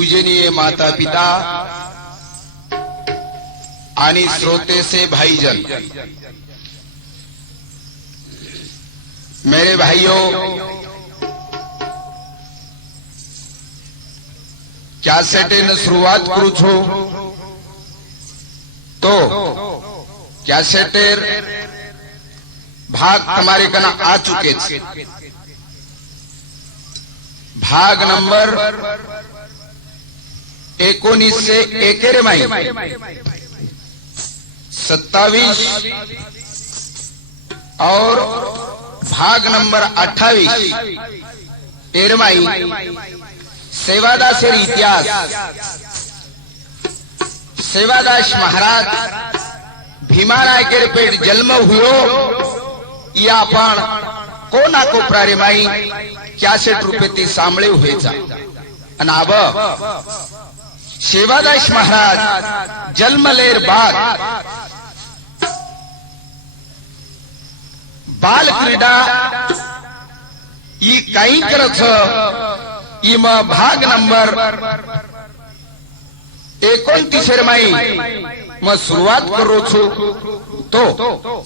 पूजनीय माता पिता आणि श्रोते से भाईजन, मेरे भाइयों, कैसेटेन शुरुआत करू छो तो कैसेटेर भाग तमारे कना आ चुके छे। भाग नंबर 19 से 1 माई 27 और भाग नंबर 28 13 सेवादासेर इतिहास। सेवादास महाराज भीमानायकेर पेट जन्म हुयो या आपण कोना कोपरारे माई 61 रुपये सांभळे व्हायचा। आणि आब सेवादास महाराज जन्मलेर बाद बाल क्रीडा ई काही करत इम भाग नंबर 29 माई मग सुरुवात करू छू तो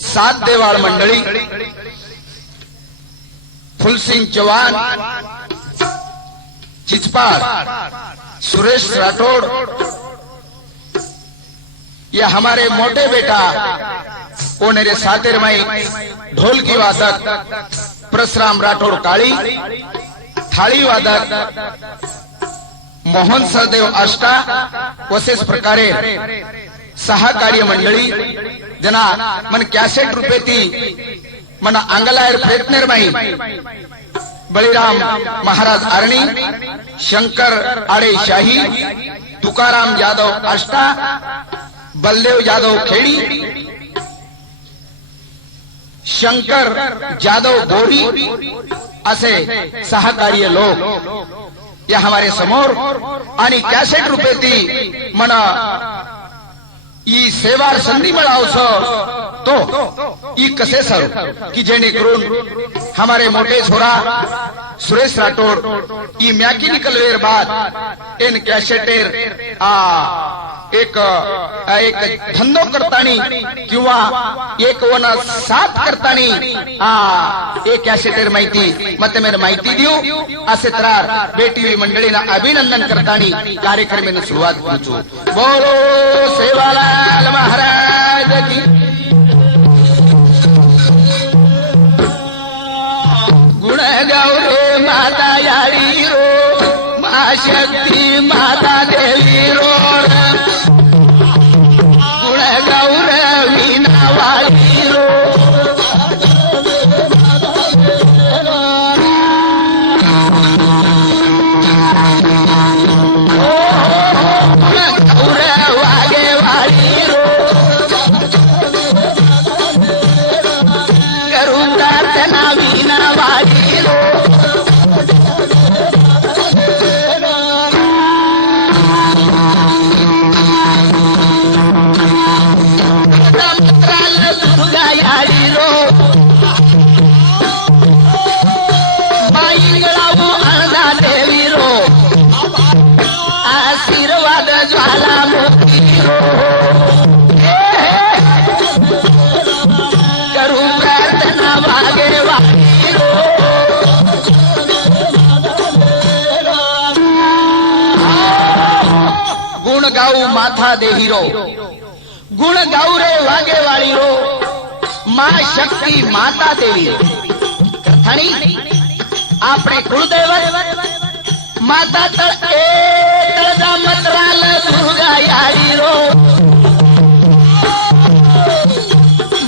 7 देवाळ मंडळी फुलसिंह चौहान, चिचपाल, सुरेश राठौड़, ये हमारे मोटे बेटा ओनेरे सातेर माई ढोल की वादक परशुराम राठौड़ काली, थाळी वादक मोहन सहदेव अष्टा, वसेच प्रकारे सहकार्य मंडळी जना मन 61 रुपये ती मन अंगलायर प्रयत्नेर माई बळीराम महाराज आरणी, शंकर आडे शाही, तुकाराम यादव अष्टा, बलदेव यादव खेड़ी, शंकर यादव गोरी असे सहकार्य लोक या हमारे समोर आणि 61 रुपये ती मना ई सेवार संधी मिळावसो तो ई कसे सर की जेणेकरून हमारे मोटे छोरा सुरेश राठौड़ ई म्याकी निकलवेर बाद इन कैसेटेर एक धंदो करतानी किंवा एक वन साथ करतानी एक कैसेटेर माहिती मते मेरे माहिती देऊ असे तरार बेटी मंडळीना अभिनंदन करतानी कार्यक्रम सुरुवात करू। बोलो सेवालाल महाराज की। गुण गौरे माता यारी रो, मा शक्ती माता देवी रो, गुण गौर वीणा वाली रो, आशीर्वाद ज्वालामुखी रो, करू प्रार्थना वागे वागी रो, गुण गाऊ माथा देही रो, गुण गाऊ रे वागे वाली रो, मां शक्ति माता देवी आणि आपणे कुलदैवत माता तळजा मंत्राल दुर्गा यारी रो,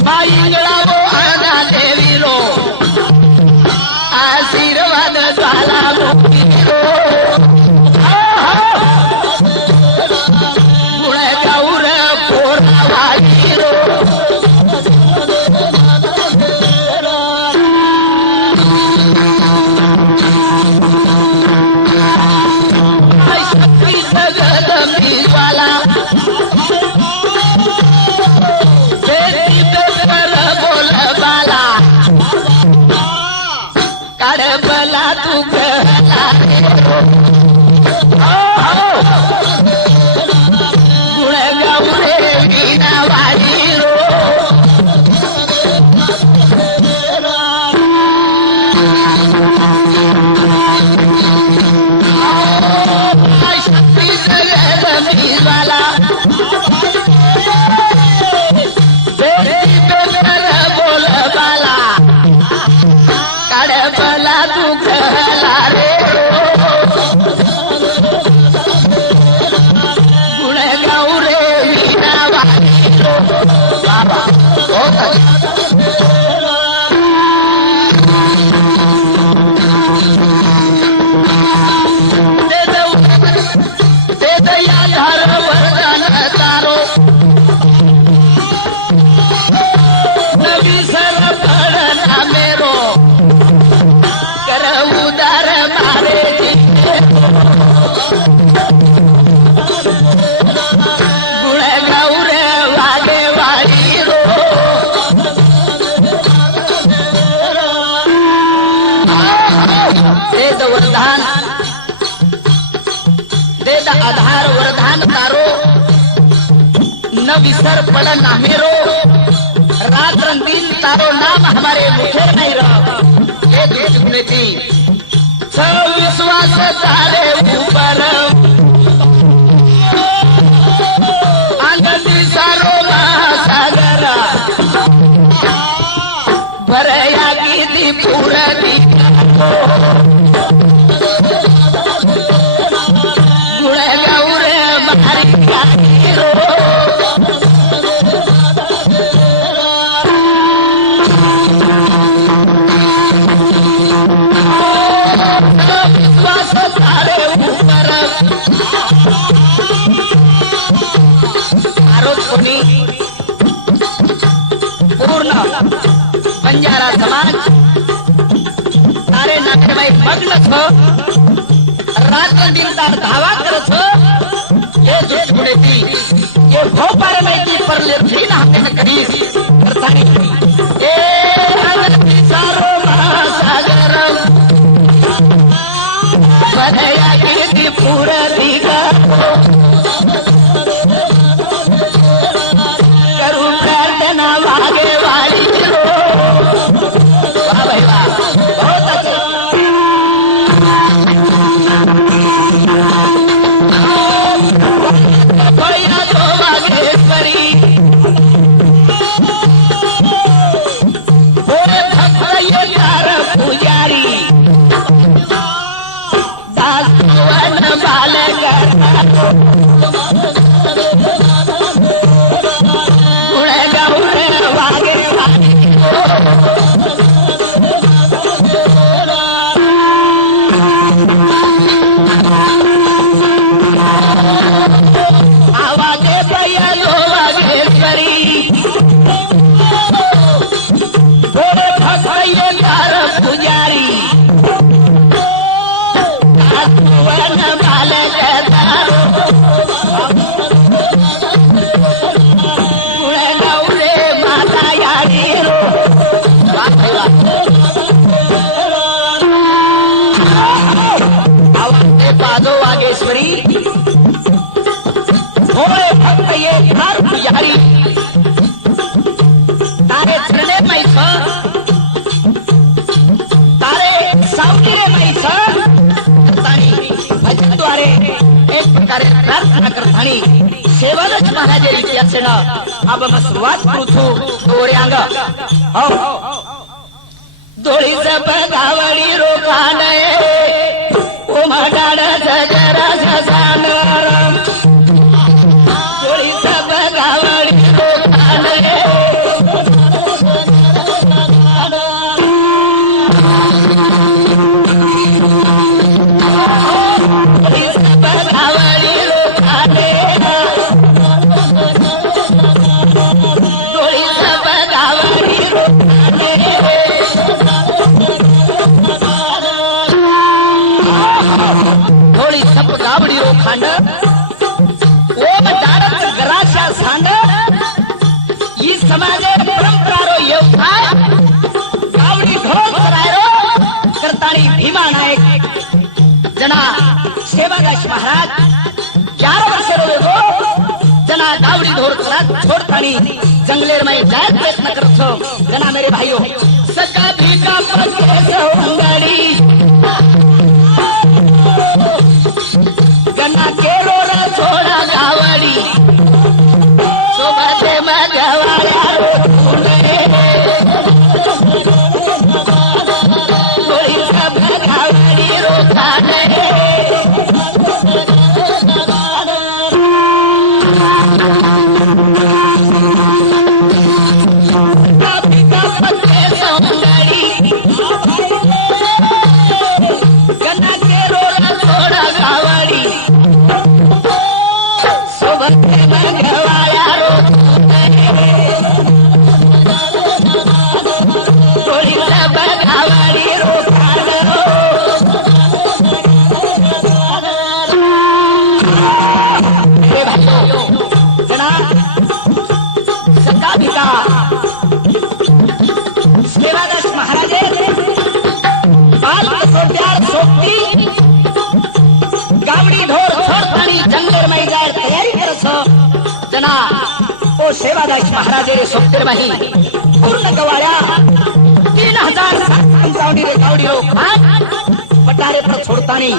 बाईंगळा वो आणा देवी रो, आशीर्वाद ज्वालामुखी रो, गुण गौर पोरा वाली रो, वाला ते दया धार वरदान तारो नवी सर पडना मेरो कर उदार मारे गुण गौर वागे वाली रो वेद वरदान वेद आधार वरदान तारो न विसर पड़ ना मेरो रात दिन तारो नाम हमारे मुखे नहीं रहा सब विश्वास तारे ऊपर आनंद सारो महासागर भरया की पूरा गुण गौर मारी रो पूर्ण बंजारा समाज तारे नातेवाईक मग्न छो रात दिन तार धावा करो छो ये दुष्ट गुणेती ये भोपाल में की पर लेती ना हमने कहीं करता नहीं ए अनंती सारो महासागर बधया की पूरा दिगा वागे वाली वाह भाई वाह बहुत अच्छा बढ़िया तो वागेश्वरी बोले भक्त ये यार पुजारी दास वन बालक आवाजे भैया लो वागेश्वरी बोले भक्त ये यार पुजारी वन बालक वागेश्वरी भोले भक्त ये यार पुजारी तारे चरणे में तारे सावकीरे में भजन द्वारे एक प्रकारे प्रार्थना करतानी सेवनच महाराज इतिहास ना अब मैं शुरुआत करू छू दोऱ्यांग हो दोड़ी सब गावड़ी रोकाने उमडाड जगरा जसान दोड़ी सब गावड़ी रोकाने खंड ओम डाडत गराशा सांड ई समाजे परंपरा रो योद्धा गावडी ढोल करायरो करताणी भीमा नायक जना सेवादास महाराज 11 वर्ष रो जना गावडी ढोल करा छोड़ताणी जंगलेर में जाय प्रयत्न करछो जना मेरे भाइयों सका भी का पके से अंगाड़ी गन्ना केरो रा छोड़ा गावड़ी सोबते मगवाड़ा कोई सब गावड़ी रोका नहीं भगवाया रो टोळीला बघावाडी रो सेवादास महाराजे बाल सोट्यार सोपती गावडी ढोर छोडतानी जंगल मै जाय तयारी करस जना ओ सेवादास महाराजे रे सोपतेर माही पूर्ण गवाळ्या 3000 गावडी रे गावडी रो पटारे पर छोडतानी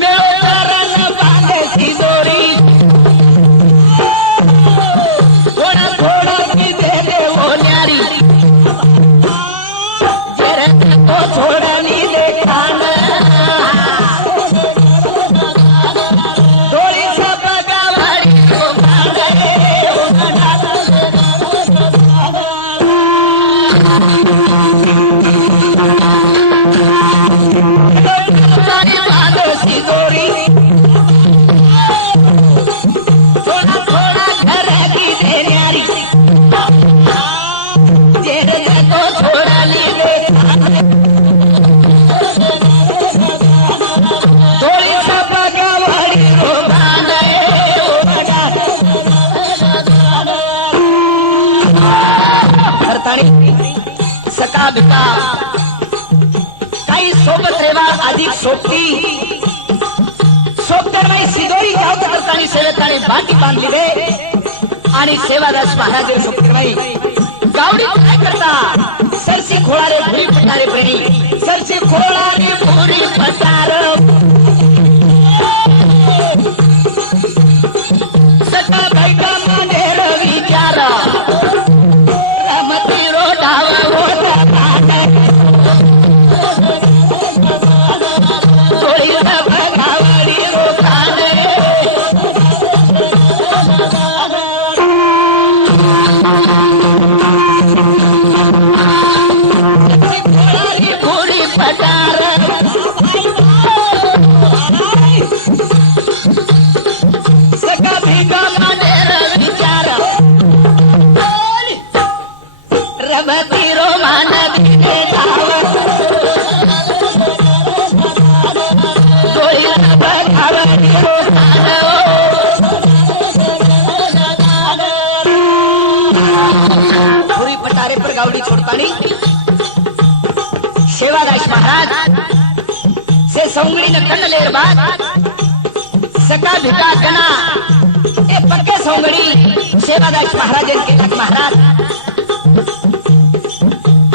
मेळो करण बांधे तिजोरी थोडा थोडा की दे दे ओ न्यारी जरे तो छोडनी दे खान डोळी सब गावाडी को मागे ओ सारी बादसी जोरी थोड़ा थोड़ा घर की दे न्यारी जेरे तो छोड़ा ली दे थोड़ी सब गावाड़ी रो बांधे हरताणी सका बिका काही सोबत रेवा अधिक सोबती सोबतर नाही सिदोरी गाव करतानी सेवेतानी बाटी बांधली रे आणि सेवादास महाराज सोबतर नाही गावडी काय करता सरसी खोळारे भुरी फटारे प्रेणी सरसी खोळारे भुरी फटार सका बैठा मध्ये विचार रमती रोडावा होता टोळीला बघावाडी रोखाने भुरी फटार सका भिगा मध्ये विचार रमती रो मानवी धाव टोळीला बघावाडी रोखाने भुरी फटारे पर गावडी छोडतानी सेवादास महाराज से सौंगड़ी न कंडलेर बाद सका भिका गना ए पक्के सौंगड़ी सेवादास महाराज के महाराज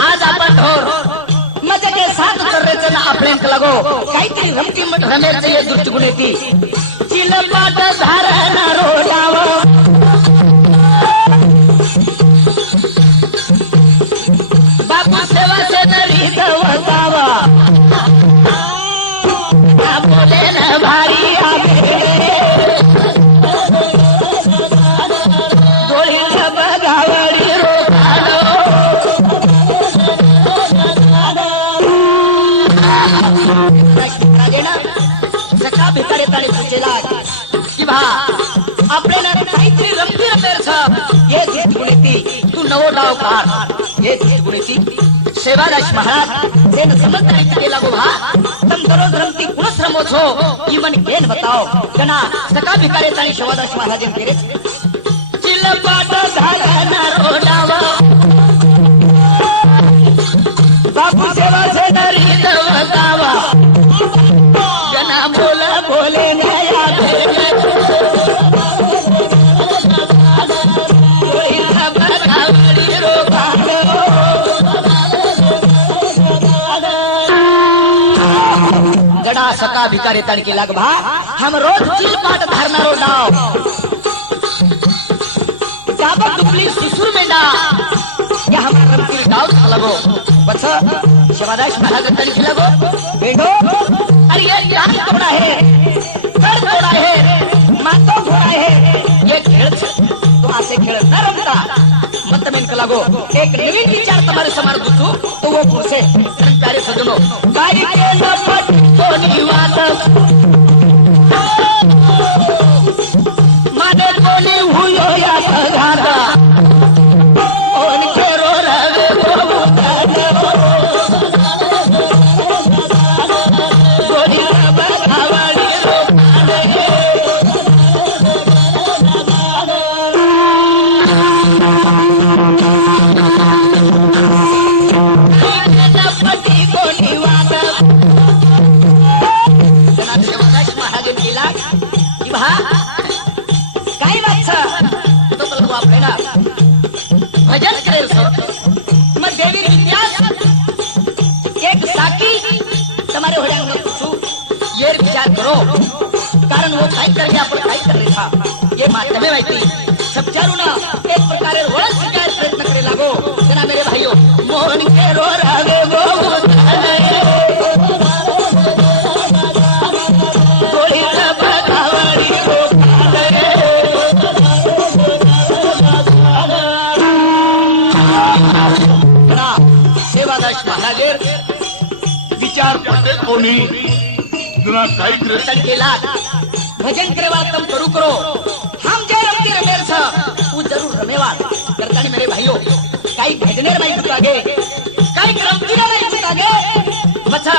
आज आपण ढोर मजे के साथ उतररेचं ना आपल्याक लगो काहीतरी रमती मत रमेचे ये दृष्टिगुण ती चिलपाट धारण रोडाव बापू सेवा से नरी दवतावा बोले न भाई आगे गोली सब गावडी रोखालो राजेना सका भिकारे ताळी सुचेला की भा आपल्याला काहीतरी रमती रमेरछ ये दृष्टिगुणी तू नवो डाव काढ ये दृष्टिगुणी सेवादास महाराज सेन समझदारी के लागो भा तम दरोज रमती कुणस रमो छो ई मन केन बताओ जना सका भिकारे ताणी सेवादास महाराज केरे चिलपाट धागा रोडावा बापू सेवा से नरी दवतावा जना बोला बोले नया भेले कोई सब गावड़ी रोकालो गड़ा सका भिकारे तड़के लग भा हम रोज चिलपाट धारना रो डाव जाबा दुपली सुसुर में ना या हम रमती डाव लगो बस सेवादास महाराज तड़के लगो बेडो अरे ये जान थोड़ा है कर थोड़ा है मातो थोड़ा है ये खेल तो आसे खेल न रमता मत में लगो एक नवीन विचार तुम्हारे समर दूसू तो वो पुसे प्यारे सजनों गाड़ी के लपट तो निवात माने को फेर विचार करो, कारण वो काय करणे आपण काय करणे था ये माध्यमे माहिती समजारू ना एक प्रकारे ओळख शिकाय प्रयत्न करे लागो जना मेरे भाइयों मोहन के रो रागे गो गोली बगावड़ी रो सेवादास महाराज विचार पडते कोणी जुना काही कीर्तन केला भजन करेवा तम करू करो हम जय रमती रमेर छ तू जरूर रमेवा करतानी मेरे भाइयों काही भजनेर माई तुतागे काही रमतीर माई तुतागे मच्छा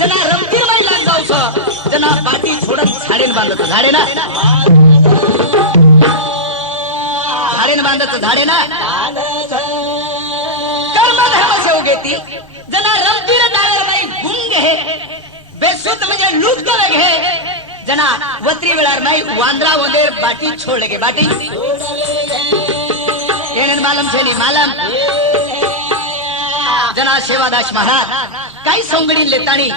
जना रमतीर माई लाग जाऊ छ जना बाटी छोडन झाडेन बांधत झाडे ना झाडेन बांधत झाडे ना कर्म धर्म से उगेती जना रमतीर डाळे माई गुंग है बेसुत म्हणजे लुप्त लगे जना वत्री वेळार माई वांद्रा वंदेर बाटी छोड़ लगे बाटी एनन मालम छे नी मालम जना सेवादास महाराज काही सोंगडी लेतानी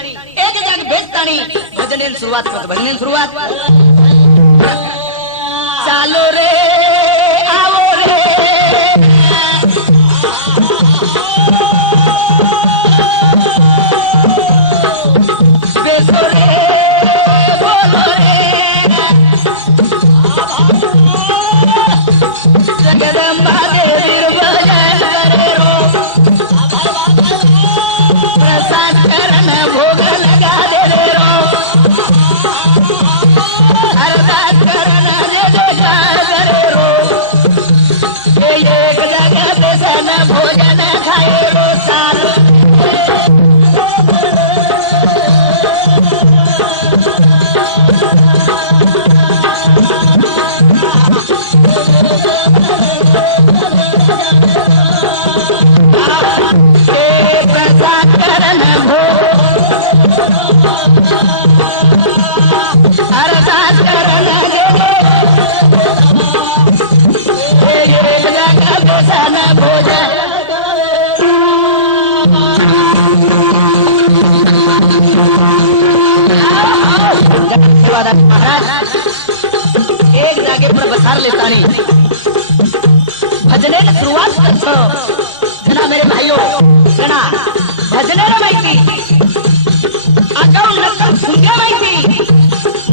एक जाग बेचतानी भजनेन सुरुवात करतो भजनेन सुरुवात चालो रे आओ रे बेसो रे जगदम्बा देवी भजन करे रो प्रसाद करन भोग लगा दे रो अरदास करन जयकार करे रो एक जगह बेसन भोजन खाए रो सार महाराज एक जागे पर बसार लेतानी भजने सुरुवात करतो जना मेरे भाइयों जना भजने माहिती आगाऊ नंतर सुंग्या माहिती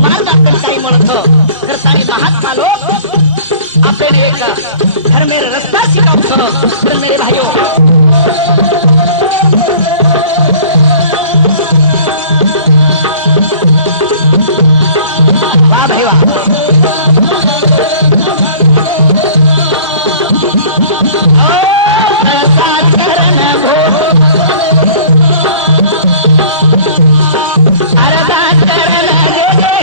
मार्ग आपण काही म्हणतो करतानी महात्मा लोक आपण एक धर्मेर रस्ता शिकवतो तर मेरे भाइयों वाह भाई वाह प्रसाद करन भो अरदास करन दे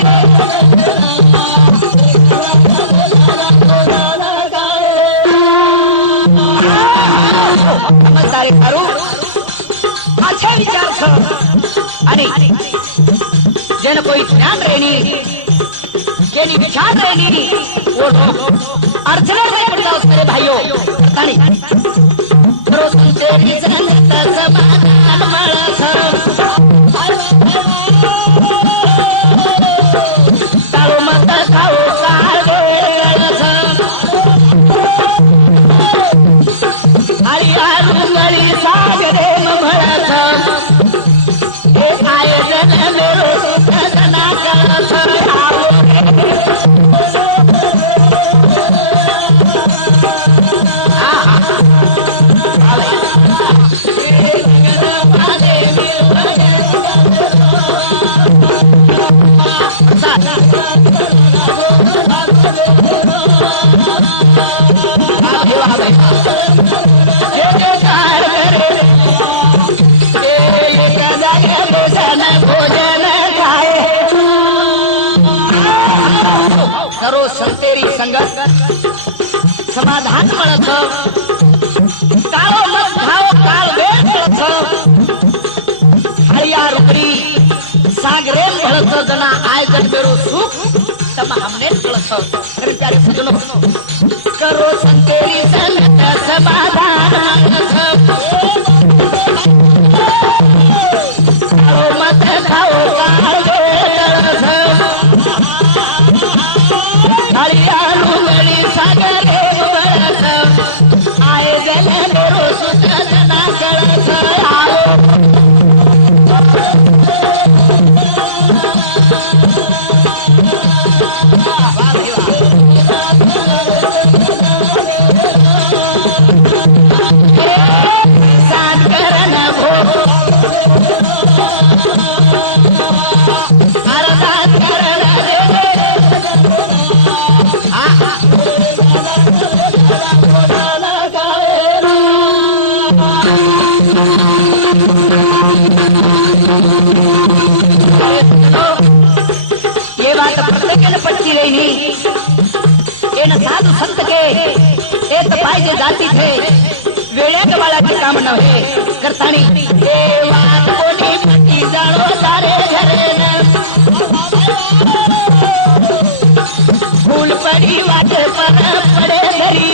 समझदारी करू अच्छे विचार छ आणि जन कोई ध्यान रेनी केनी विचार रेनी वो अर्चना में पड़ जाओ मेरे भाइयों तानी करो संते संत समाधान वाला तारो मत खाओ कार हरियार मुंगली साग रे ममड़ा ए आयोजन मेरो सुखना का करो संतेरी संगत समाधान म्हणत काळो मत खाओ काळ वेळ म्हणत हरिया रुकरी सागरे म्हणत जना आयोजन मेरो सुख तम हमने म्हणत अरे प्यारे सजनो करो संतेरी संगत समाधान म्हणत काळो मत खाओ काळ वेळ पच्ची रही इन साधु संत के एक पाहिजे जाती थे वेळ्यात बाळाचे काम नव्हे करतानी देवा कोणी पती जाणो सारे घरे फूल पडी वाट पर पडे घरी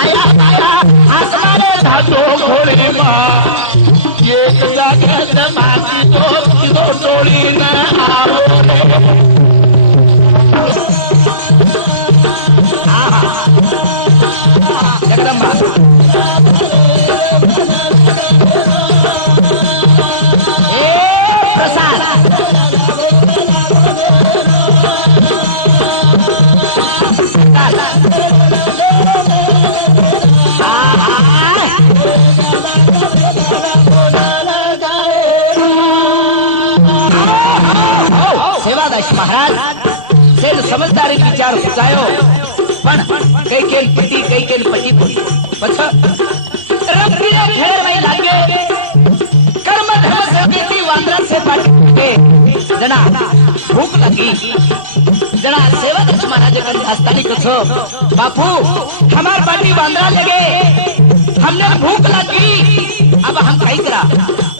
आया आया हात मारे धातो घोडे मा एक जागेत माती तो टोळी न आवो जगदंबा प्रसाद सेवादास महाराज सेन समजदारी विचार सुचायो पण कैकेन पति पछ रंगीला खेळ में लागे कर्म धर्म से बेटी वांद्रा से पाटे जना भूख लगी जना सेवादास महाराज का हस्तानी कछो बापू हमार पाटी वांद्रा लगे हमने भूख लगी अब हम खाई करा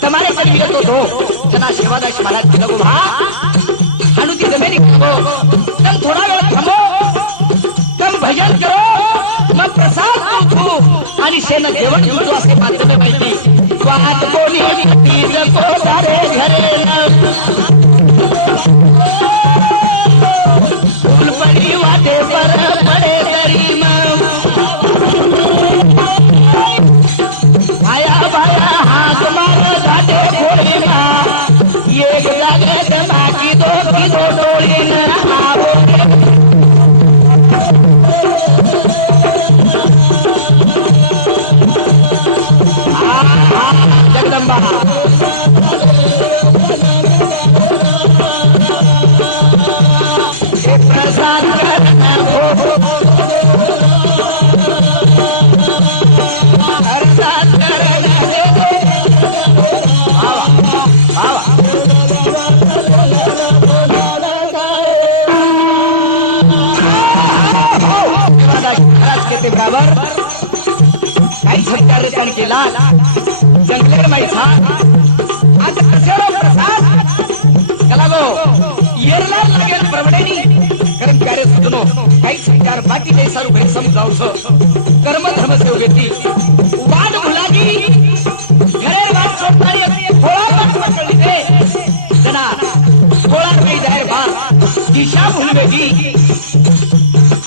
तुम्हारे करीब तो दो जना सेवादास महाराज लगो भा हनुती जमेनी खाओ तुम थोड़ा वेळ थांबो तुम भजन करो मग प्रसाद तू आणि शेन जेवण घेतो असे माध्यमे माहिती वाट कोणी तीज को सारे घरे फूल पडी वाटे पर पडे तरी आया बाया हात मार घाटे फोडे एक जागे बाकी दो डोळी आवो जगदंबा प्रसाद बराबर काही सरकार के लाल जंगलेर मैसा आज कसेरो प्रसाद कलागो येरला लागेल प्रवडेनी कारण प्यारे सुनो काही सरकार बाकी जैसा रुपये समजावस कर्म धर्म से उगेती वाद भुलागी घरेर बात सोडतानी थोड़ा बात पकड़ी दे जना थोड़ा नहीं जाए बा दिशा भूलवेगी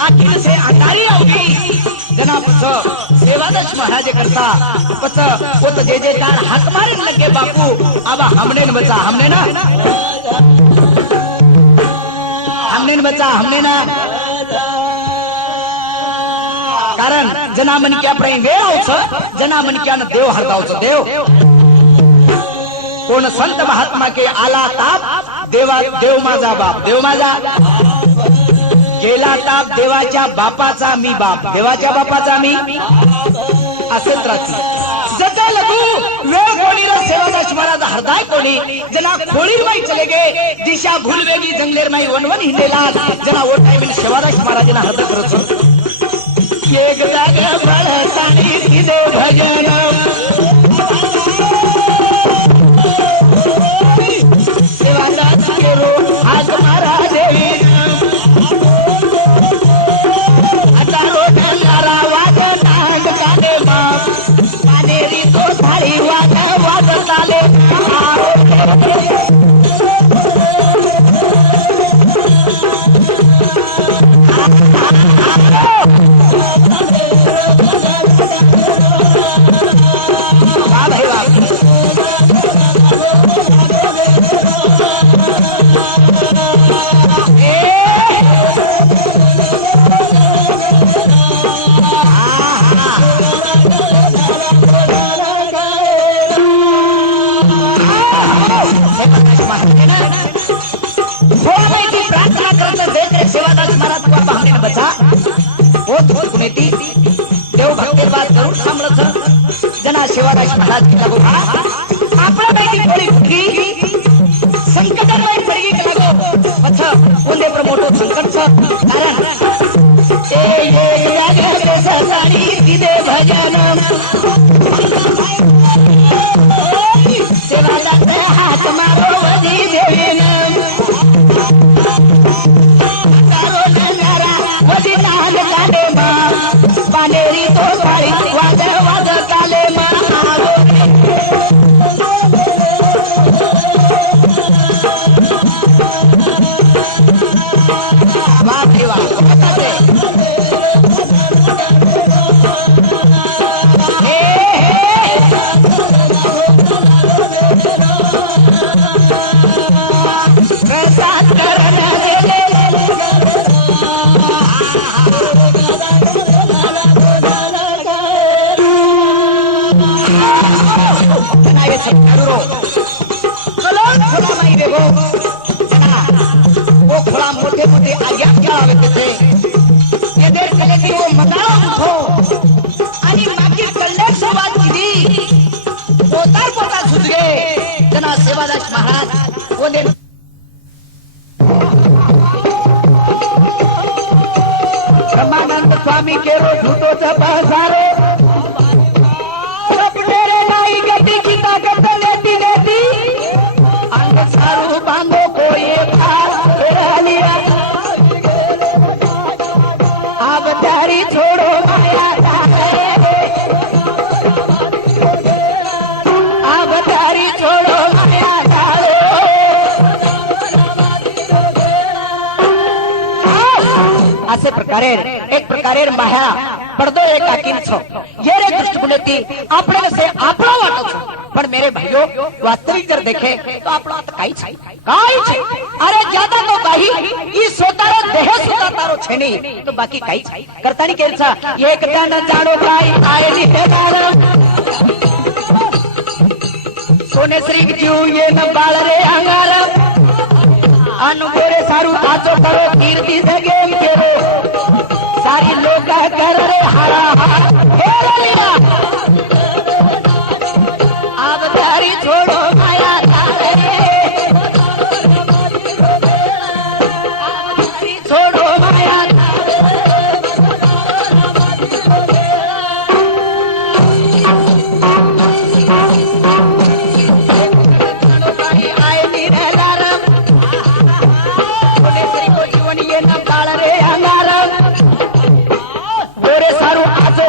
आखिर से अटारी होगी जना पछ सेवादास महाराज करता पछ वो तो जे तार हाथ मारे लगे बापू अब हमने न बचा हमने ना कारण जना मन क्या प्रेम वेळावच जना मन क्या न देव हरदावच देव कोण संत महात्मा के आला ताप देव माझा बाप देव माझा गेला ताप देवाच्या बापाचा मी बाप देवाच्या बापाचा मी असेच राहते जता लगू वेळ कोणी सेवादास महाराज हरदाय कोणी जना खोळीर माई चले गे दिशा भूलवेगी जंगलेर माई वनवन हिंडेला जना ओ टाइम सेवादास महाराजना हरद करत एक जागे बळसानी दिदे भजन सेवादास केरो आज महाराज पानेरी तो थाळी वाग चाले प्रार्थना करते देख सेवादास महाराज को हमने बचा वो थोड़ी देव भक्ति बात जरूर सांभळत जना सेवादास महाराज की लगो आपला माहिती थोडी की संकटात पडगी लागो उंदे पर मोठो संकट छ कारण ए एक जागे बेससारी दिदे भजन सेवा दाते हाथ मारो वदी देवीन तारो नजारा वदी नाग काले मा पानेरी तो सारी वाज वाज काले मा आवो वाह रे वाह वो खोला मोठे मोठे आज्ञा क्या होते थे ये देर कले की वो मगाओ उठो आणि मागे कल्याण सुरुवात केली पोता सुधगे जना सेवादास महाराज वो दिन ब्रह्मानंद स्वामी के रो झूठो बाजारो अपने रे नाई गति की ताकत लेती लेती अंग सारू बांधो को ये खास फेरा लिया अब दारी छोड़ो माया अब दारी छोड़ो माया असे प्रकारे एक प्रकारे माया पडदो एकाकीन छो ये रे दृष्टिकोनेती आपणे कसे आपला वाटो छो पण मेरे भाइयों वास्तविक जर देखे तो आपला आता काई छे अरे ज्यादा तो काही ई सोतारो देह सोतारो छे नहीं तो बाकी काई छे करतानी केरचा एक जण जाणो काय आयली हे बाळ सोने श्री जीव ये न बाळ रे अंगार अनगोरे सारू आचो करो कीर्ती सगे केरो सारी लोक कर रे हारा हे रलिया अब दारी छोड़ो माया तारे छोड़ो माया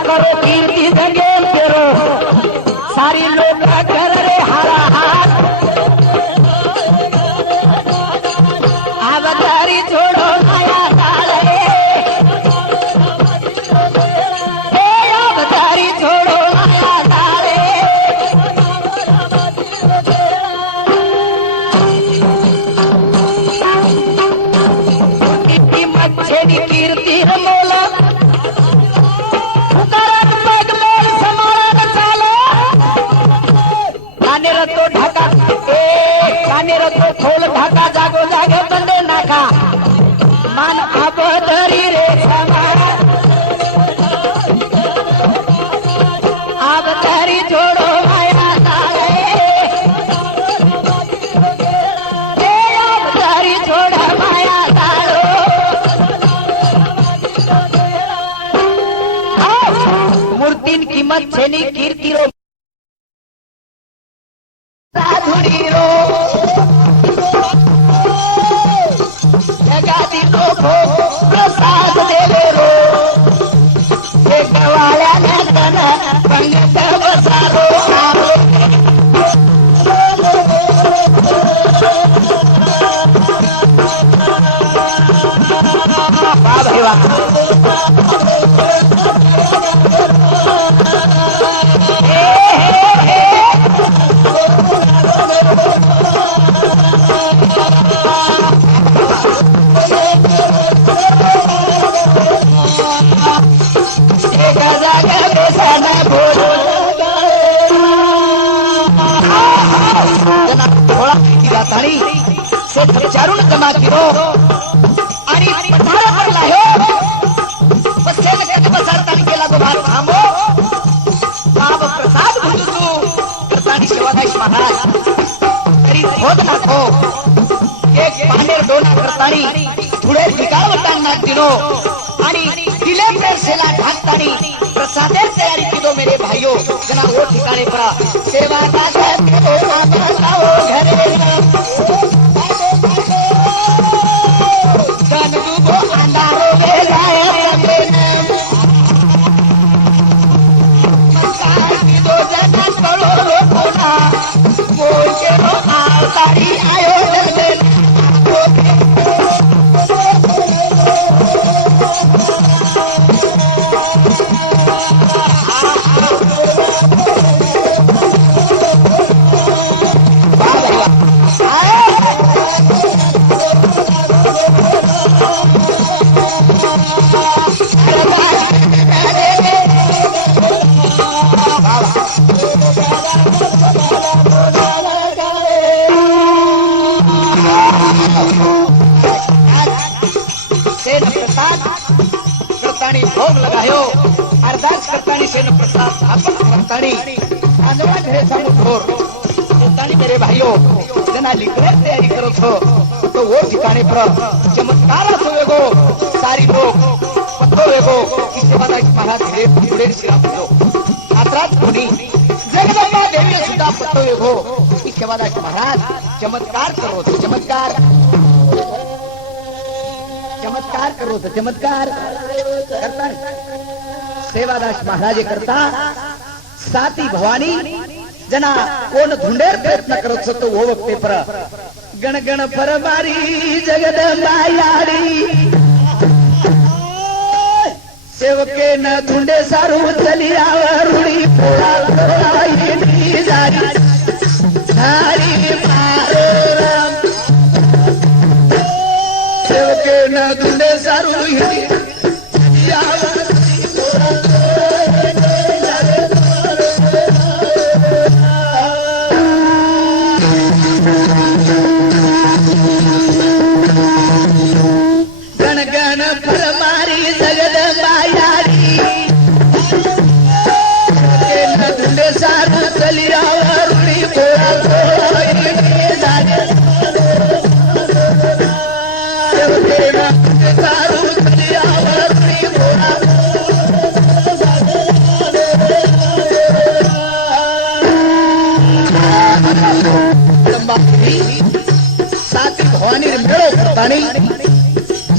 करो कीर्ति जगे तेरो सारी लोग कर रे हारा हाथ अवतारी छोड़ो माया तारे हे अवतारी छोड़ो माया तारे मच्छेनी कीर्ति रमोला तो ढाका काने रतो खोल ढाका जागो जागे दंडे नाका मान अब धरी रे समारा अब धरी छोड़ो माया तारे अब धरी छोड़ो माया तारो मूर्तिन कीमत छेनी कीर्ति रो जगाती लोको प्रसाद देवे रो वाला नंदन पंगत बसारो वाह भाई वाह चारून जमा किरो आणि पठारा पडला हो बसले कधी बसारतानी गेला तो भात थांबो बाब प्रसाद भुजू करतानी सेवादास महाराज तरी होत नाखो एक पानेर डोना करतानी धुळे ठिकाण नाक दिनो आणि दिले प्रेसेला ढाकतानी प्रसादे तयारी किदो मेरे भाइयों जना वो ठिकाने पड़ा सेवा का घरे दन दुगो अंधारो बेलाए दो जना पड़ो लोकोना मोर के रो आतारी आयो जगदे भोग लगायो अरदास करतानी से प्रसाद स्थापन करतानी आंधळा घरे समोर करतानी मेरे भाइयों जना लिखने तैयारी करो तो वो ठिकाने पर चमत्कार होवेगो सारी लोग पत्तो वेगो इसके बाद महाराज घरे पुढे श्रीराम बोलो आत्रात कोणी जगदंबा देवी सुद्धा पत्तो वेगो इसके बाद महाराज चमत्कार करो तो चमत्कार करो तो चमत्कार करता सेवादास महाराज करता साती भवानी जना कोण धुंडेर प्रयत्न करत तो वो वक्ते पर गण गण परमारी जगदंबा यारी सेवके न धुंडे सारू चली आवरुडी सेवके न धुंडे सारू गण गण परमारी जगदंबा यारी न धुंडे सारू चली आवरुडी साती भवानी मेळो करतानी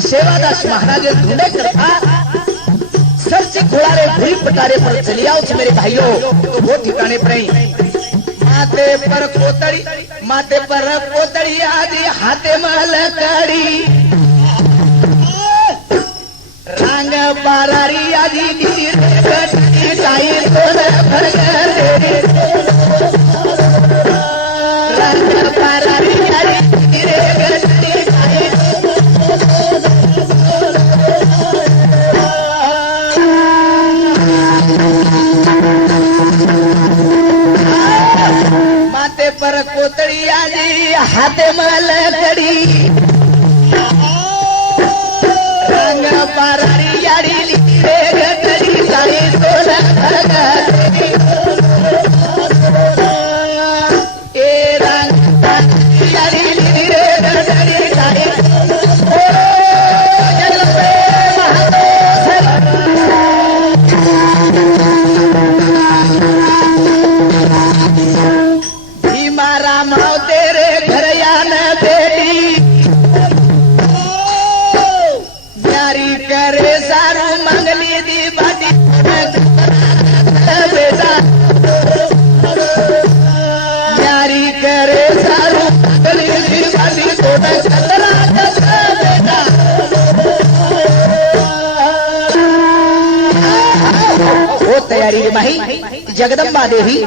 सेवादास महाराज धुंडे करता सरसे घोड़ारे भूरी पटारे पर चली आओ मेरे भाइयों तो वो ठिकाने पर माथे पर कोतड़ी आदि हाथे मल कड़ी रंग पारारी आदि रंग पारारी माथे पर कोतड़ी आदि हाथे मल कड़ी रंग पारारी यारी कड़ी साई सोना ए रंग यारी तैयारी रे माही जगदंबा देवी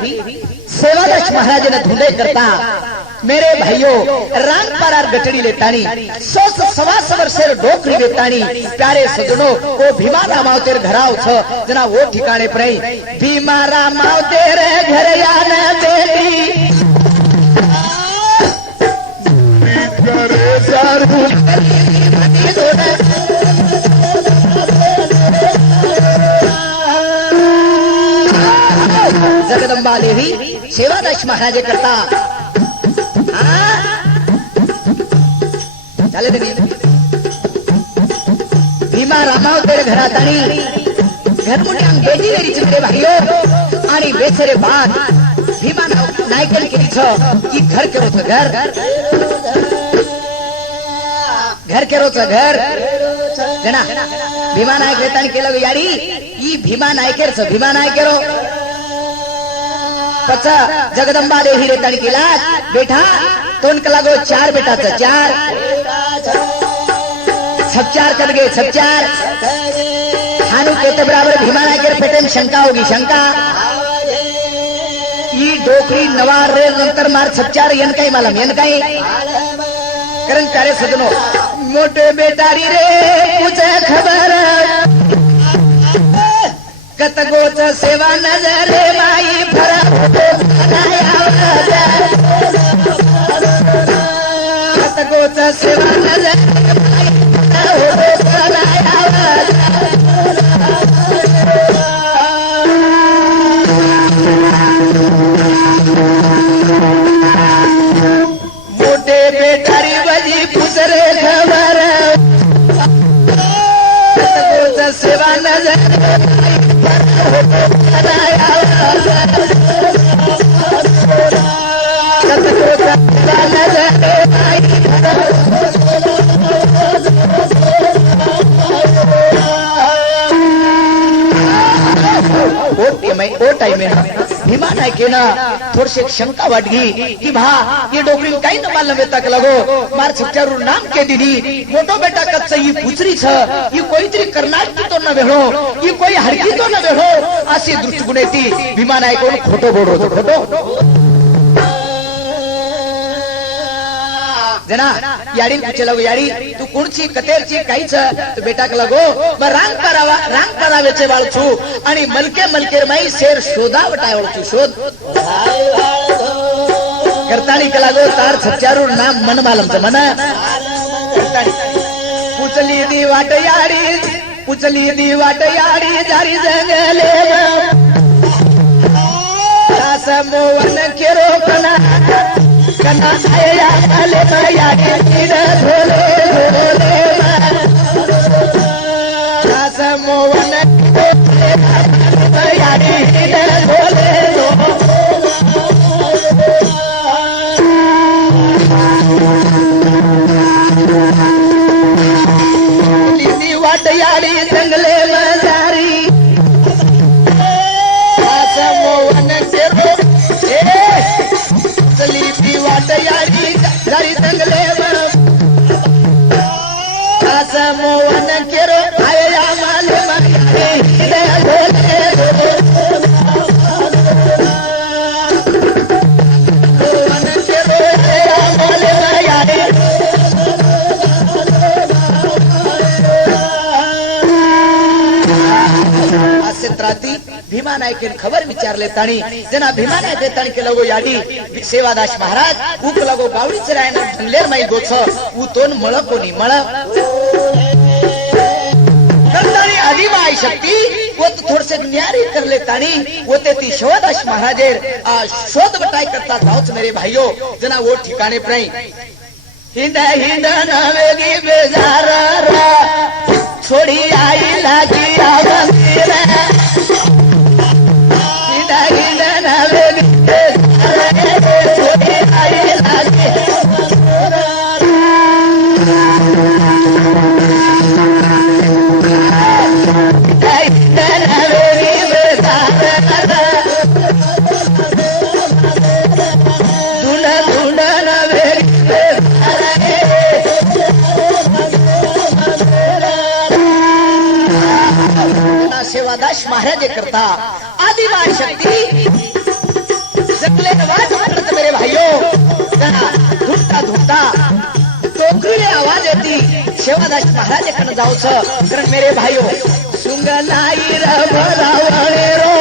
सेवादास महाराज ने धुंडे करता मेरे भाइयों राम परार गटड़ी लेतानी 100 वर्षेर डोकरी लेतानी प्यारे सजनो को भीमा रामावतेर घराव छ जना वो ठिकाणे पर भीमा रामावतेर घर यान बेटी करे सारू जगदंबा देवी सेवादास महाराज करता चले भीमा रामाव तेरे घरात आणि घरमुटी अंग बेटी वेरी चित्रे भाइयों आणि बेसरे बाद भीमा नायकन के की घर के रोच घर के रोच घर जना भीमा नायक रेतानी केलं यारी ई भीमा नायकेर भीमा नायकेरो पचा जगदंबा देवी रेतानी केला बेटा तोन कलागो 4 बेटाचं 4 छपचार कर गए छपचार हानू केते बराबर भीमा नायकेर पेटेन शंका होगी शंका ई डोकरी नवार रे नंतर मार छपचार यन काही मालम यन काही कारण तारे सजनो मोटे बेटारी रे पूछे खबर कतगोच सेवा नजर माई फरक कतगोच सेवा नजर मोटे बेटारी बजी पुसरे खबर सेवा नजर ओ टाइम भीमा नायकेना थोडीशी शंका वाटली की भा ये डोकरी काही न मालम वेताक लगो मार छपचारू नाम के दिली मोटो बेटा कच्च ही पुचरी छ ही कोईतरी कर्नाटकी तो न वेळो ही कोई हरकी तो न वेळो अशी दृष्टिगुणेती भीमा नायकोन खोटो बोडो खोटो जना याडी पूछे लगो याडी तू कोणची कतेरची काहीच तो बेटा का लगो ब रांग परावेचे वाळ छु आणि मलके मलकेर माई शेर शोधा वटाय वाळ छु शोध करतानी का लगो तार छपचारू नाम मन मालमच मन पुचली दी वाट याडी जारी जंगले दास मोवन केरो कना कना साया आले माया के तीर झोले झोले दास मोवन माया के तीर झोले लीदी वाट यारी जंगले मजारी दास मोवन केरो चली वाट यारी जारी जंगले दास मोवन केरो आया माले मारे झोले मोवन केरो आया माले मारे त्राती भीमा नायकेन खबर विचारले ताणी जना भीमा नायक देताणी के लगो याडी सेवादास महाराज उक लगो गावडी चरायन जंगलेर माई गोछ उ तोन मळ कोणी मळ करताणी आदिवाई शक्ती वो तो थोड़से न्यारी कर ले ताणी वो ते ती सेवादास महाराजेर शोध बटाई करता जाओच मेरे भाइयों जना वो ठिकाणे पर हिंद हिंद नवेगी बेजार छोड़ी आई लागी आगंदीर हिंद हिंद नवेगी छोड़ी आई लागी हिंद नवेगी बेजार धुन धुन नवेगी सेवादास महाराज करता आदिवासी शक्ती जंगले आवाज करत मेरे भाइयों धुटता धुटता टोकरी आवाज येती सेवादास महाराज कन जाऊच कारण मेरे भाइयों सुंगलाई रवरावणे रो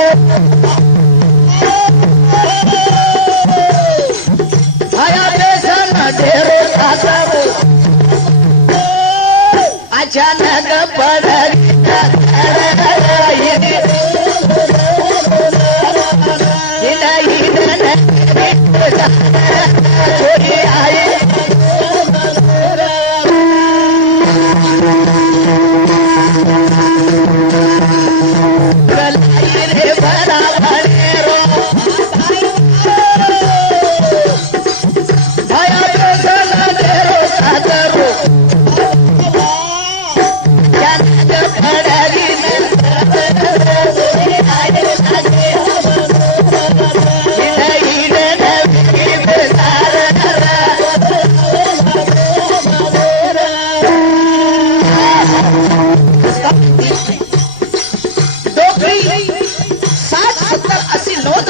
आया बेसन ढेरो सासरो अचानक पडली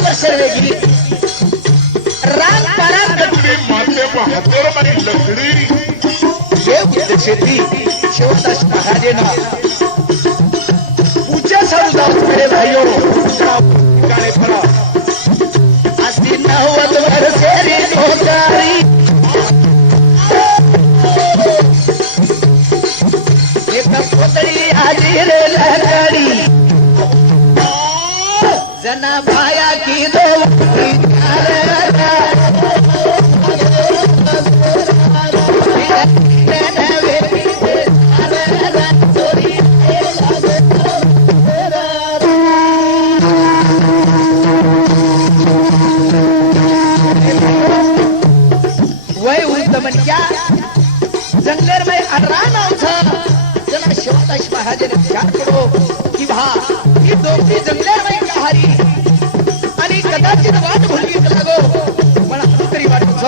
वर्ष वेगळी राम पारात तुझे माते बहादुर मारी लकड़ी हे शेती शिवदास महाराजेना पूजा सारू जाऊ मेरे भाइयों गाणे पडा असी 90 वर्षेरी नोकरी एक पोतळी आली रे लकडी जना भाया की दो वय उलटमन क्या जंगलेर में 18 नाव था जना शिवदास महाराजांनी विचार करो की भा ही दोघी जंगलेर में कहारी आणि कदाचित वाट भुलगी लागो पण तरी वाटत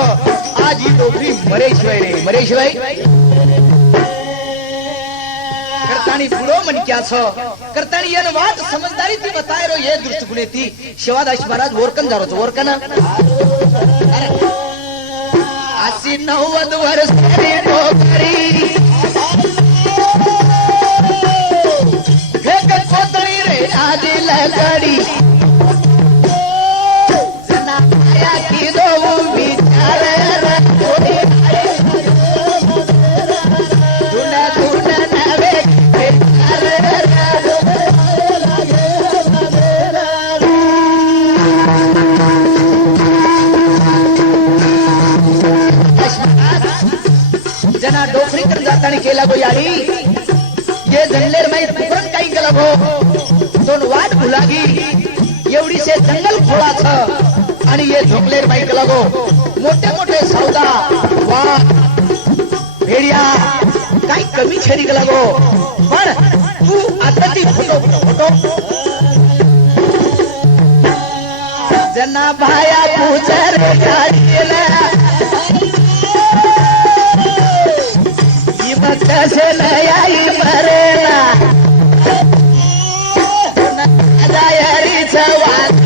आज ही दोघी मरेशिवाय रे मरेशिवाय करतानी पुढो मन क्या छो करतानी यन वाट समझदारी ती बताय रो ये दृष्टिकोने ती शिवदास महाराज वरकन जारो वरकन अशी 90 वर्षाची नोकरी एक कोतरी रे आजी लकडी जना आया की दो विचार दुना दुना नवे जना डोकरी कर जातानी केला गो यारी ये जंगलेर में पुरण काही केला गो दोन वाट भुलागी एवढी से जंगल खोळा छ आणि ये झोकलेर में केला गो मोठे मोठे सौदा वाघ भेडिया काही कमी छेरी केला गो पण तू आता ती फोटो जना भाया पूजर काढीला कसे आई मरेला जायरीचा वाद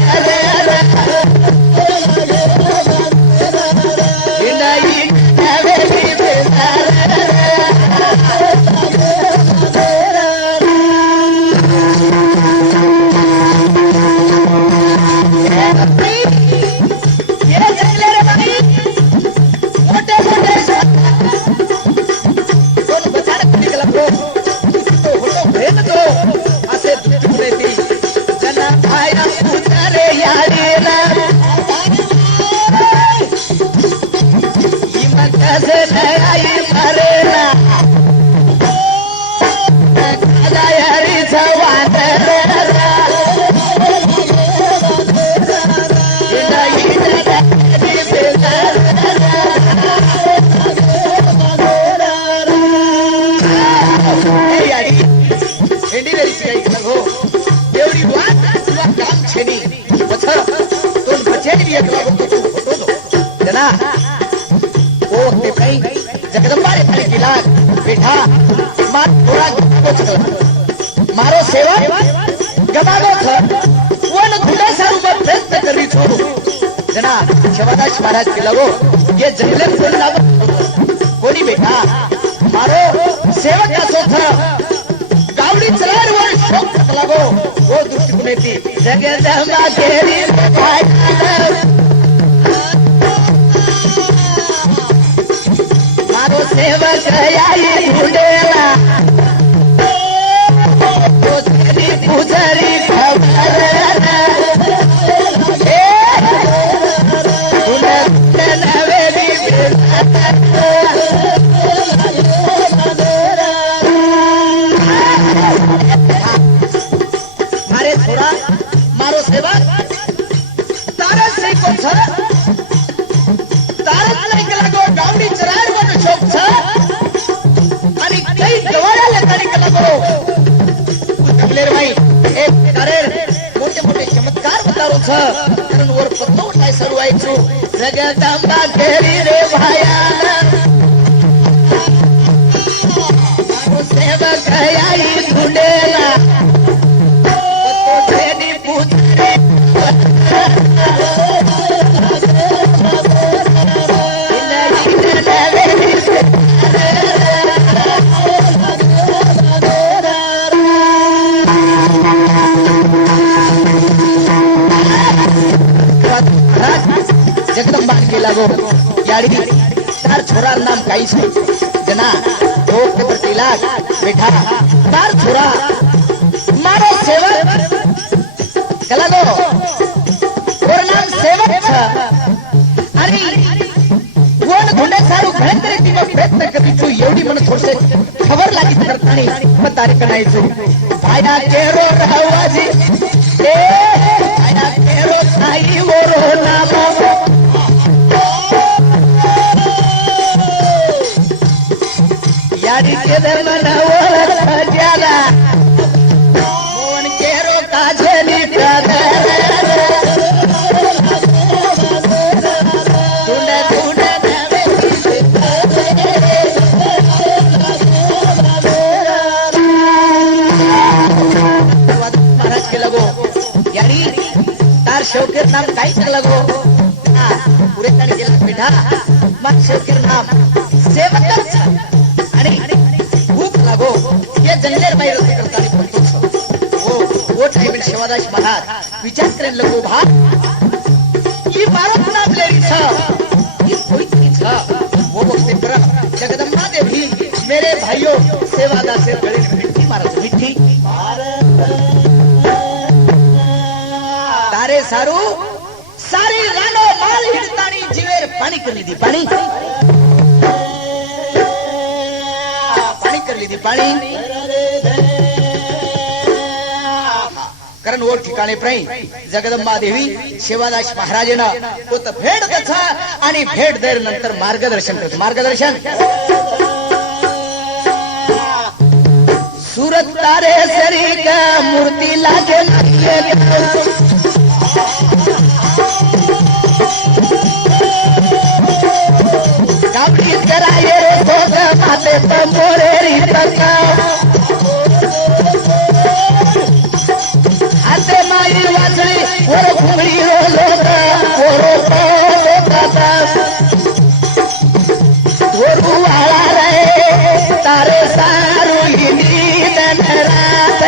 मारो सेवा गदागो वन घुडा सारू प्रयत्न करी छोड़ो जना शिवदास महाराज के लगो ये जंगले में लागो कोणी बेटा मारो सेवक का सोथ गावडी चलार वर शोक लागो वो दृष्टिकोने ती जगदंबा केरी मारो सेवक आई ढूंढेला पूजरी खबर मारे थोड़ा मारो सेवा तारा से को छ तारा नहीं लगो गावडी चरार वन शोक छ आणि काही गवाड्याला तरी लगो कबलेर भाई एक तारे मोठे मोठे चमत्कार बतारो छ कारण वर पत्तो उठाय सरू आयचो जगदंबा केरी रे भायाला सेवक आई ढूंढेला पत्तो छेदी पुत्री याड़ी तार छोरा नाम काई छे जना भोग के तिलक बेटा तार छोरा मारो सेवक कला दो और नाम सेवक छ अरे कोण धुंडे सारू घणे तरी ती प्रयत्न करी छु एवढी मन थोडसे खबर लागी करतानी पतारे कनाई छु भाया केरो रावाजी ए भाया केरो साई वोरो नाम यारी के मन ओर ज्यादा मोन केरो काजली कादर शेवकेर नाम काय लगो पुरे तरी गेला बेटा मग शेवकेर नाम सेवकच आणि भूक लागो ये जंगलेर बाहेर करतानी बोलतो वो टाइम शिवादास महाराज विचार करेन लगो भा ये भारत नाम लेरी था ये कोई था वो वक्त पर जगदम्बा देवी मेरे भाइयों सेवादास से गले में मिट्टी मारा मिट्टी तारे सारू सारी रानो माल हिड़तानी जीवेर पानी कर ली थी पानी कर ली थी पानी कारण वो ठिकाणी प्राई जगदंबा देवी शिवादास महाराजना तो भेट दचा आणि भेट देर नंतर मार्गदर्शन करतो मार्गदर्शन सूरत तारे सरी का मूर्ति लागे कापी कराये भोग माते तंबोरेरी तका आते माई वासड़ी और घुंगड़ी रो लोगा ओरो दादा ओरू वाला रे तारे सारू नींद रात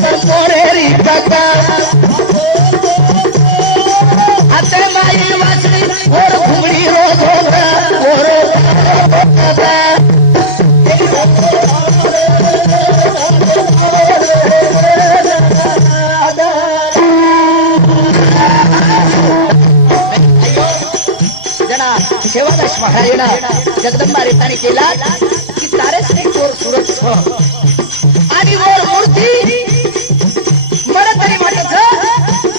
तंबोरेरी तका आते माई वासड़ी और घुंगड़ी रो धोगा ओरो जना शिवादास महाराजना जगदंबा रेतानी केला की तारेच नाही सूरत आणि वर मूर्ती मला तरी वाटत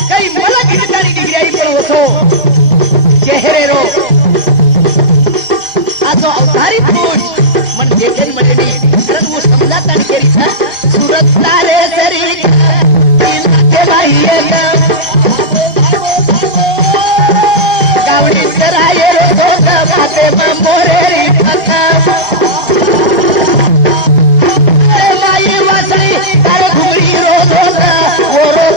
काही मला ठिकाणी गिराई पण होतो चेहरे रो आजो अवतारी पुरुष मन देखील म्हणजे कारण वो समजात आणि केली सूरत तारे सरी के बाह्य गावडी कराये रो गाते मोरेरी पता तारे घुंगड़ी रो धोगा ओरो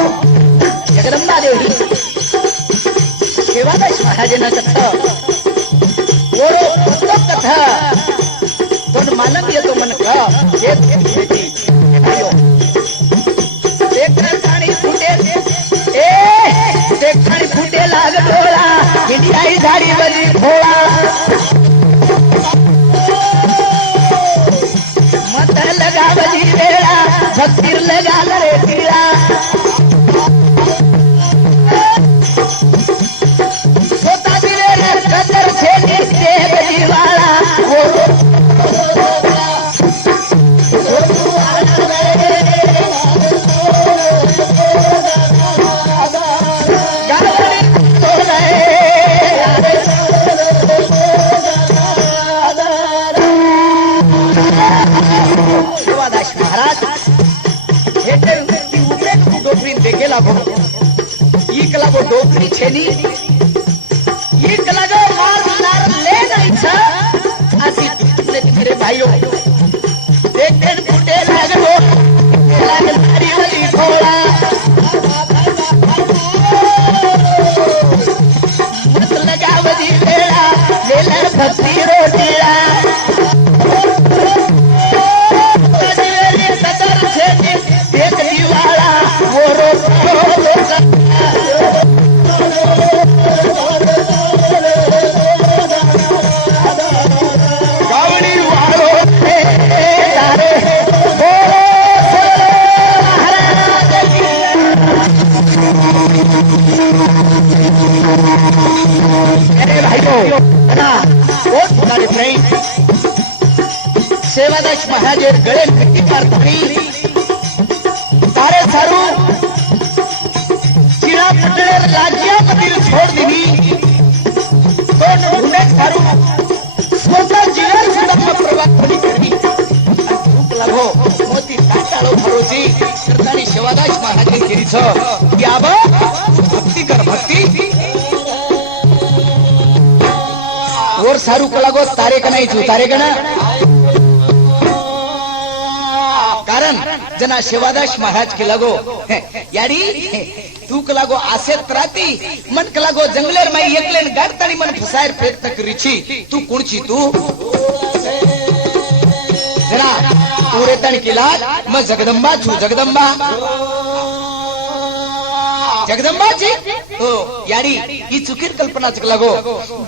जगदंबा देवी शिवादास महाराजांना कथा ओरो कथा कोण मानव येतो मन का हे आयो देखणी फुटे देखणी फुटे लाग डोळा इंडियाई झाडी बजी भोळा मत लगा बजी वेळा भक्तीर लगा रे तिळा स्वतः दिले रे कदर छेदी दे बजी वाला लागो ईक लागो डोकरी छेनी ईक लागो मार नार ले नहीं छ आसी तुमने तेरे भाइयों एक दिन फुटे लागो नारी वाली घोड़ा मत लगावदी लेला लेला भक्ति रोटिया एक दीवाला वो गावड़ी वालों तारे अरे भाइयों ना वो तुम्हारे नहीं सेवादास महाराज गळे मिट्टी मारती तारे सारू चिड़ा पटले लाजिया मंदिर छोड़ दिली तो ढूंढे सारू स्वतः जिगर सुद्धा प्रवास करी भूक लागो मोती टाटाळो भरोसी सरदारी सेवादास महाराज केली छ की आबा भक्ती कर भक्ती और सारू कलागो तारे का नहीं छू तारे का ना कारण जना सेवादास महाराज के लगो यारी तू कलागो आसे त्राती मन कलागो जंगलेर माई एकलेन गाडतानी मन फसायर प्रयत्न करीची तू कोणची तू जरा उरेतन किला मैं जगदंबा छू जगदंबा जगदंबा जी ओ यारी ई चुकीर कल्पना च लगो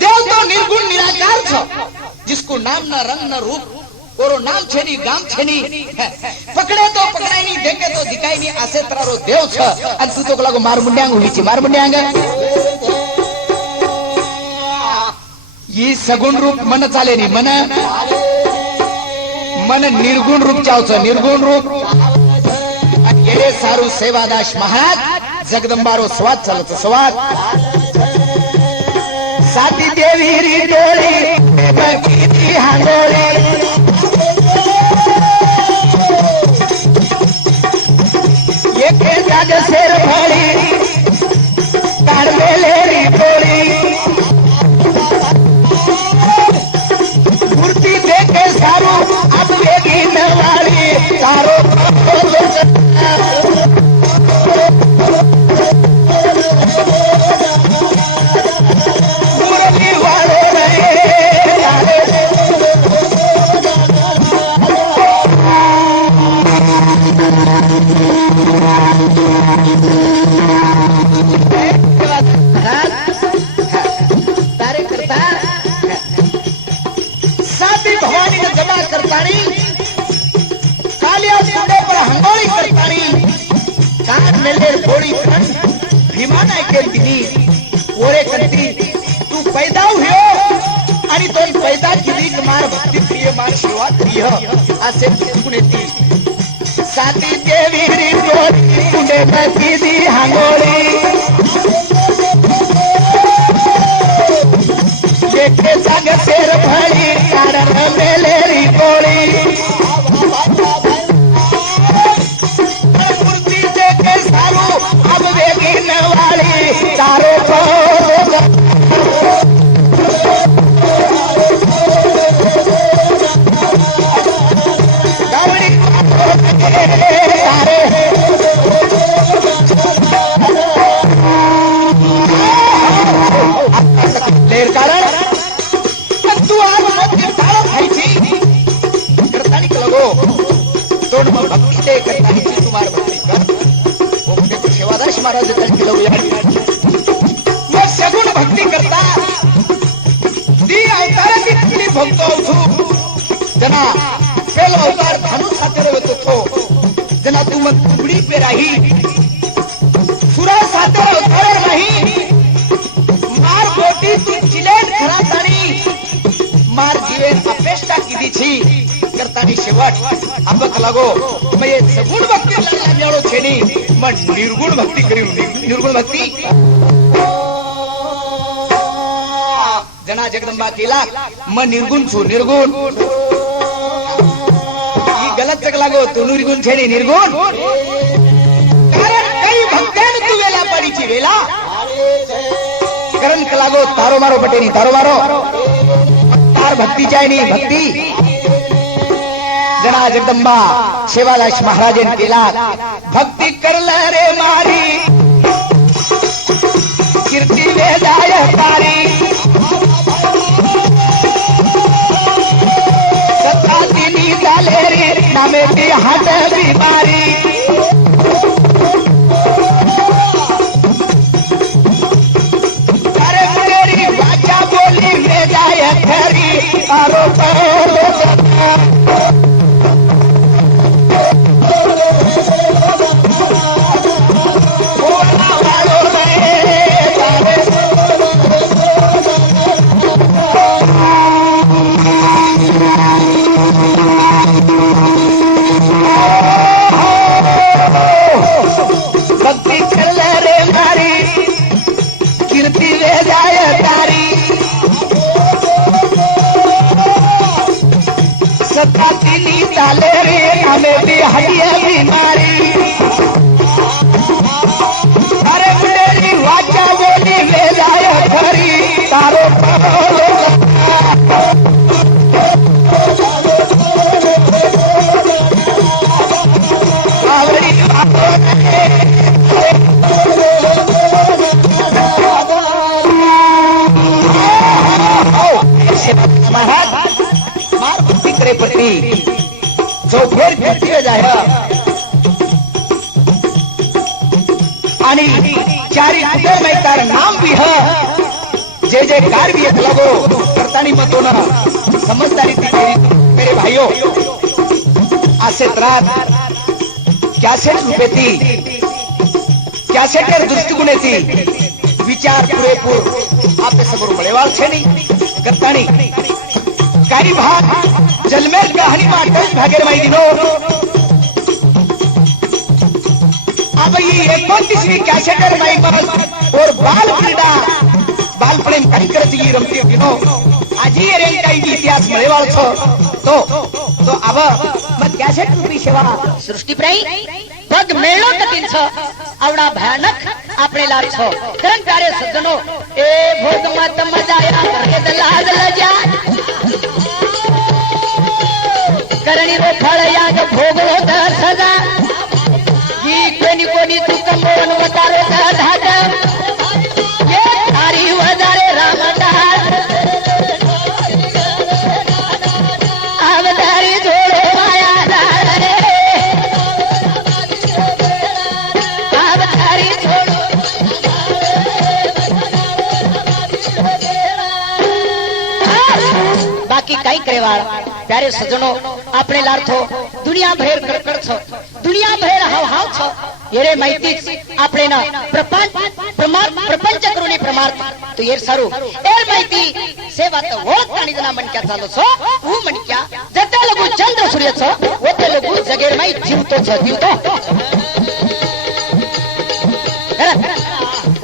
देव तो निर्गुण निराकार छ जिसको नाम ना रंग ना रूप और नाम छेनी गाम छेनी पकड़े तो पकड़ाई नहीं देखे तो दिखाई नहीं आसे तरारो देव छ अन तू तो लागो मार मुंड्यांग हुई छी मार मुंड्यांग ये सगुण रूप मन चाले नहीं मन निर्गुण रूप चाव छ निर्गुण रूप ये सारू सेवादास महाराज जगदंबारो स्वाद चालत स्वाद साती देवी री डोली बगीती हांगोली एक जाग शेर भरी काढ़े री डोली मूर्ति देखे सारू अब लेगी नवाली सारो तारे करता साथी भवानी ने जमा करतानी कालिया मुंडे पर हंगोली करतानी कान मेले बोड़ी खन भीमाना के दिनी ओरे कंती तू पैदा हुयो आणि तो पैदा केली मार भक्ती प्रिय मार सेवा प्रिय असे तुनेती साती देवी री डोली मुंडे पर दी हंगोली देखे जग शेर भरी कारण मेले री गोली मूर्ति देखे सारू अब वेगी नवाली तारो गावड़ी तारे लेर कारण तू आज मोती तारो खायची करतानी लगो तोड भक्ती ते करतानी तुम्हार भक्ती कर वो मुझे सेवादास महाराज करके लगो यार मैं सगुण भक्ती करता दी अवतार की कितनी भक्तो छु जना पहलो अवतार धनुष साथे रहे तो जना तू मत टुकड़ी पे रही सुरा साथे अवतार नहीं मार गोटी तू चिलेन खरातानी मार जीवन अपेक्षा की छी करतानी शेवट अब लागो मैं ये सगुण भक्ती लागलो छेनी मन निर्गुण भक्ती करी निर्गुण भक्ती जना जगदंबा केला मैं निर्गुण छु निर्गुण ये गलत तक लागो तू निर्गुण छेनी निर्गुण कारण कई भक्तन વેલા કરંક લાગો તારો મારો પટેની તારો મારો તાર ભક્તિ ચાયની ભક્તિ जना जगदंबा सेवादास महाराजन केला भक्ति करल रे मारी कीर्ती वेदाय तारी सत्ता तिनी झाले रे नामे ती हात बिमारी अरे मेरी वाचा बोली वेदाय खरी आरोप भक्ति कर रे मारी कीर्ति ले जाय तारी सत्ता तिनी डाले रे हमें भी हटिया बीमारी अरे मेरी वाचा बोली ले जाय खरी तारो मार भक्ती करे पडली जो फेर फिरती जाय आणि चारी कुठे मैतार नाम भी है जे जे कार भी लगो करतानी मतो ना समझदारी थी मेरे भाइयों आसे त्रात कॅसेट रुपये कॅसेटर दृष्टिकोनेती विचार पुरेपूर आपले समोर बळेवाल छे नहीं करतानी काही भाग जलमेल कहानी वाटच भागेर माई दिनो अब ये 29वीं कॅसेटर माई बस और बाल क्रीडा बाल प्रेम काही करत ही रमती दिनो आजी रेंग काही इतिहास बळेवाल छो तो अब मग कॅसेट रूपी सेवा सृष्टी प्राई पग मेळो कठीण छ आवडा भयानक आपले लाल छो कारण प्यारे सज्जनो ए भोग मत मजाया रे दलाद लजा करणी रो फळ याग भोगलो द सजा ही कोणी कोणी तुकंबोन वतारे द धाट ये तारी वजारे रामदास आवदारी जोडो माया दार रे आवदारी जोडो बाकी काही करेवाळ प्यारे सज्जनो આપણે લારથો દુનિયા ભેર કડકડ છો દુનિયા ભેર હાવ હાવ છો એરે માહિતી આપણે ના પ્રપંચ કરુની પ્રમાર્થ તો એર સારું એર માહિતી સેવા તો ઓળખતાની જના મન ક્યા ચાલો છો હું મન ક્યા જતે લગુ ચંદ્ર સૂર્ય છો ઓતે લગુ જગેર માઈ જીવતો છો જીવતો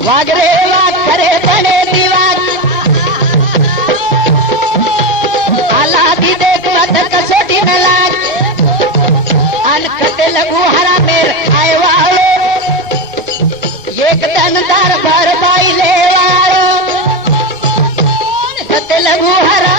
વાગરે વાગ કરે તને દીવાગ आलादी देख मत कसोटी न लाग अनकते लगू हरा मेर आए वालो एक दनदार भर बाई ले वालो कते लगू हरा